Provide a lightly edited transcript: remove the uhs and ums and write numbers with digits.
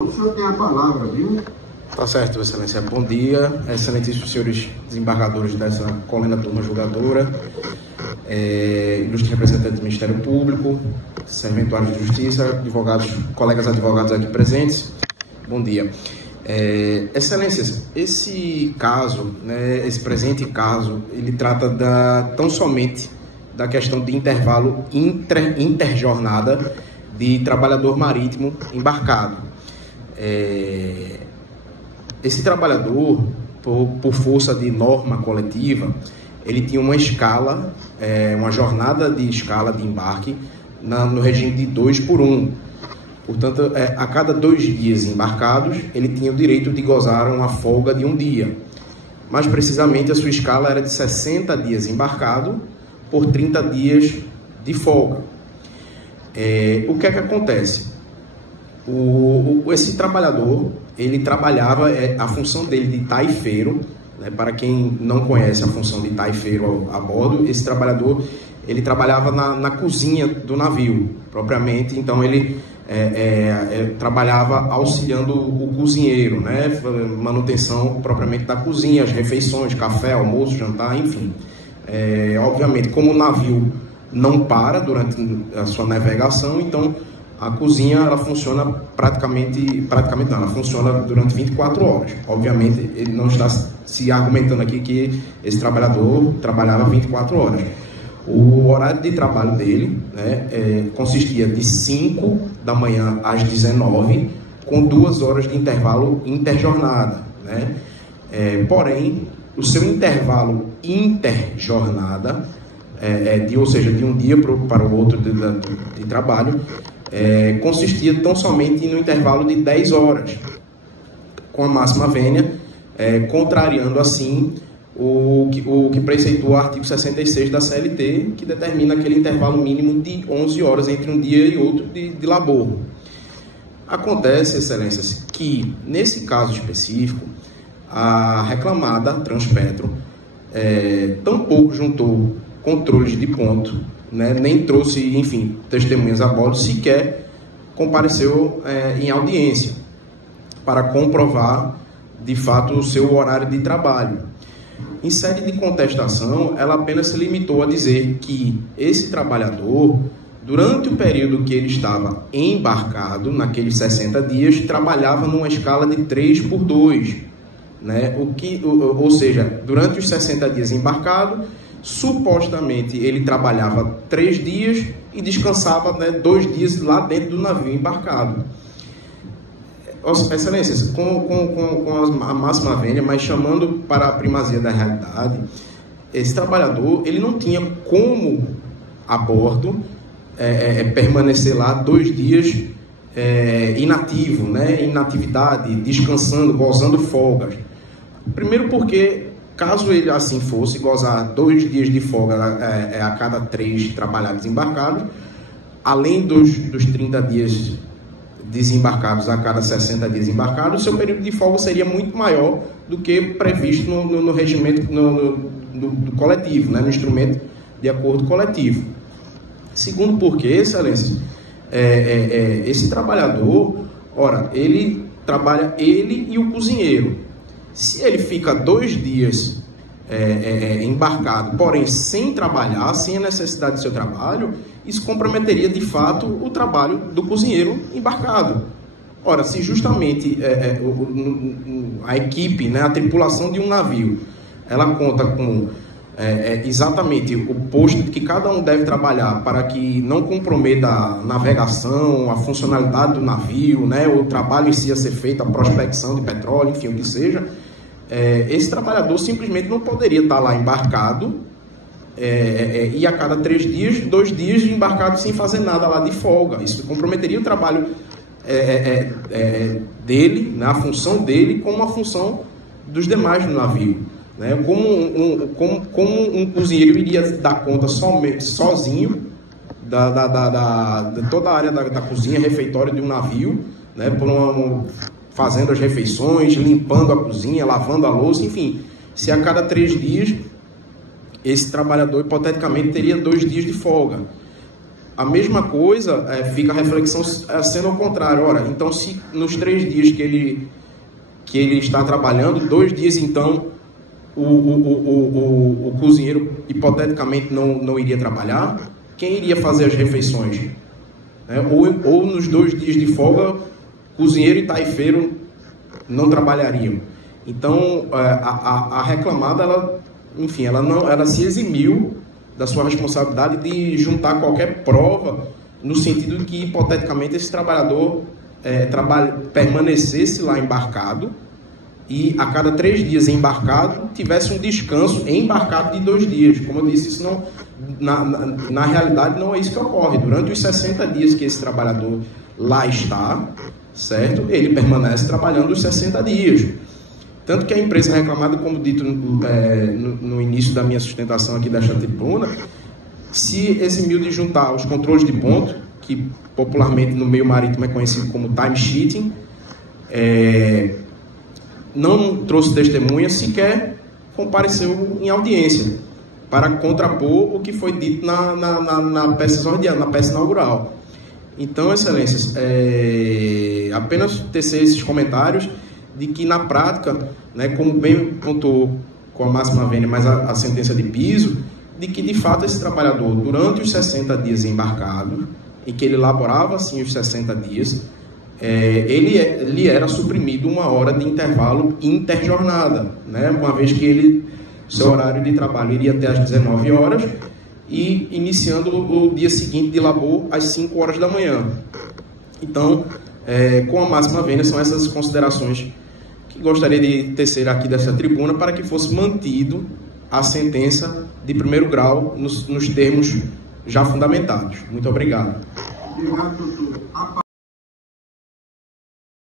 O senhor tem a palavra, viu? Tá certo, Excelência. Bom dia, excelentíssimos senhores desembargadores dessa colina turma julgadora, ilustres representantes do Ministério Público, serventuários de Justiça, advogados, colegas advogados aqui presentes. Bom dia. Excelências, esse caso, esse presente caso, ele trata tão somente da questão de intervalo interjornada de trabalhador marítimo embarcado. Esse trabalhador, por força de norma coletiva, ele tinha uma escala, uma jornada de escala de embarque no regime de 2 por 1. Portanto, a cada 2 dias embarcados, ele tinha o direito de gozar uma folga de 1 dia. Mais precisamente, a sua escala era de 60 dias embarcado por 30 dias de folga. O que é que acontece? Esse trabalhador, ele trabalhava, a função dele de taifeiro, para quem não conhece a função de taifeiro a bordo, esse trabalhador, ele trabalhava na cozinha do navio, propriamente. Então ele trabalhava auxiliando o cozinheiro, manutenção propriamente da cozinha, as refeições, café, almoço, jantar, enfim. Obviamente, como o navio não para durante a sua navegação, então a cozinha, ela funciona praticamente não, ela funciona durante 24 horas. Obviamente, ele não está se argumentando aqui que esse trabalhador trabalhava 24 horas. O horário de trabalho dele consistia de 5 da manhã às 19, com 2 horas de intervalo interjornada. Porém, o seu intervalo interjornada, ou seja, de um dia para o outro de trabalho, consistia tão somente no intervalo de 10 horas, com a máxima vênia, contrariando assim o que preceitua o artigo 66 da CLT, que determina aquele intervalo mínimo de 11 horas entre um dia e outro de labor. Acontece, Excelências, que nesse caso específico, a reclamada Transpetro tampouco juntou controles de ponto, nem trouxe, enfim, testemunhas a bordo, sequer compareceu em audiência para comprovar, de fato, o seu horário de trabalho. Em sede de contestação, ela apenas se limitou a dizer que esse trabalhador, durante o período que ele estava embarcado, naqueles 60 dias, trabalhava numa escala de 3 por 2, ou seja, durante os 60 dias embarcado, supostamente ele trabalhava 3 dias e descansava 2 dias lá dentro do navio embarcado. Excelências, com a máxima vênia, mas chamando para a primazia da realidade, esse trabalhador, ele não tinha como a bordo permanecer lá 2 dias inativo, inatividade, descansando, gozando folgas. Primeiro porque, caso ele assim fosse, gozar 2 dias de folga a cada 3 trabalhados embarcados, além dos 30 dias desembarcados a cada 60 dias embarcados, seu período de folga seria muito maior do que previsto no regimento do coletivo, no instrumento de acordo coletivo. Segundo porque, Excelência, esse trabalhador, ele trabalha, ele e o cozinheiro. Se ele fica 2 dias embarcado, porém sem trabalhar, sem a necessidade do seu trabalho, isso comprometeria de fato o trabalho do cozinheiro embarcado. Ora, se justamente a equipe, a tripulação de um navio, ela conta com exatamente o posto que cada um deve trabalhar para que não comprometa a navegação, a funcionalidade do navio, o trabalho em si a ser feito, a prospecção de petróleo, enfim, o que seja, esse trabalhador simplesmente não poderia estar lá embarcado e a cada 3 dias, 2 dias embarcado sem fazer nada lá de folga. Isso comprometeria o trabalho dele, a função dele, como a função dos demais no navio. Como um cozinheiro iria dar conta sozinho de toda a área da cozinha, refeitório de um navio, fazendo as refeições, limpando a cozinha, lavando a louça, enfim. Se a cada 3 dias, esse trabalhador, hipoteticamente, teria 2 dias de folga. A mesma coisa, fica a reflexão sendo ao contrário. Ora, então, se nos 3 dias que ele está trabalhando, 2 dias, então, o cozinheiro, hipoteticamente, não iria trabalhar, quem iria fazer as refeições? Ou nos 2 dias de folga, cozinheiro e taifeiro não trabalhariam. Então, a reclamada, ela se eximiu da sua responsabilidade de juntar qualquer prova, no sentido de que, hipoteticamente, esse trabalhador permanecesse lá embarcado e, a cada 3 dias embarcado, tivesse um descanso embarcado de 2 dias. Como eu disse, isso não, na realidade não é isso que ocorre. Durante os 60 dias que esse trabalhador lá está, certo? Ele permanece trabalhando os 60 dias. Tanto que a empresa reclamada, como dito no início da minha sustentação aqui desta tribuna, se eximiu de juntar os controles de ponto, que popularmente no meio marítimo é conhecido como time sheeting, não trouxe testemunha, sequer compareceu em audiência para contrapor o que foi dito na peça exordiana, na peça inaugural. Então, excelências, apenas tecer esses comentários de que, na prática, como bem pontuou com a máxima vênia, mas a sentença de piso, de que, de fato, esse trabalhador, durante os 60 dias embarcado, em que ele laborava, assim, os 60 dias, lhe era suprimido 1 hora de intervalo interjornada, uma vez que seu horário de trabalho iria até às 19 horas e iniciando o dia seguinte de labor às 5 horas da manhã. Então, com a máxima vênia, são essas considerações que gostaria de tecer aqui dessa tribuna para que fosse mantido a sentença de 1º grau nos termos já fundamentados. Muito obrigado. Obrigado, doutor.